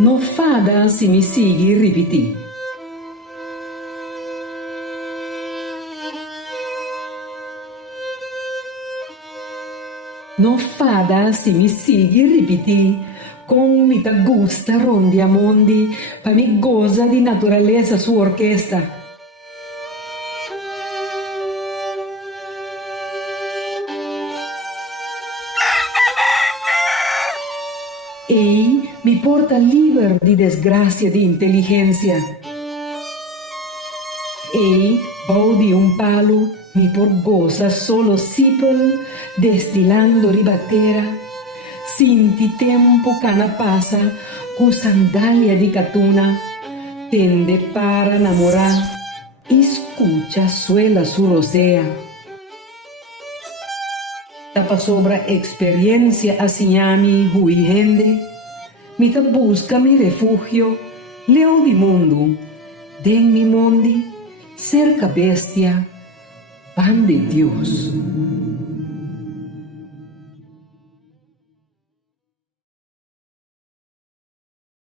No fada se mi sigue ripeti. No fada se mi sigue ripeti. Con mi ta gusta rondi a mondi, pa mi goza di naturaleza su orquesta. Ei mi porta liber di desgracia di inteligencia. Ei, bau di un palo, mi por goza solo sipel, destilando ribatera, sinti tempo cana pasa, cu sandalia di catuna, tende para namorar, escucha suela su rosea. Tapa sobra experiencia asignami huigende, mi ta busca mi refugio, leo di mundo, den mi mondi, cerca bestia, pan de Dios.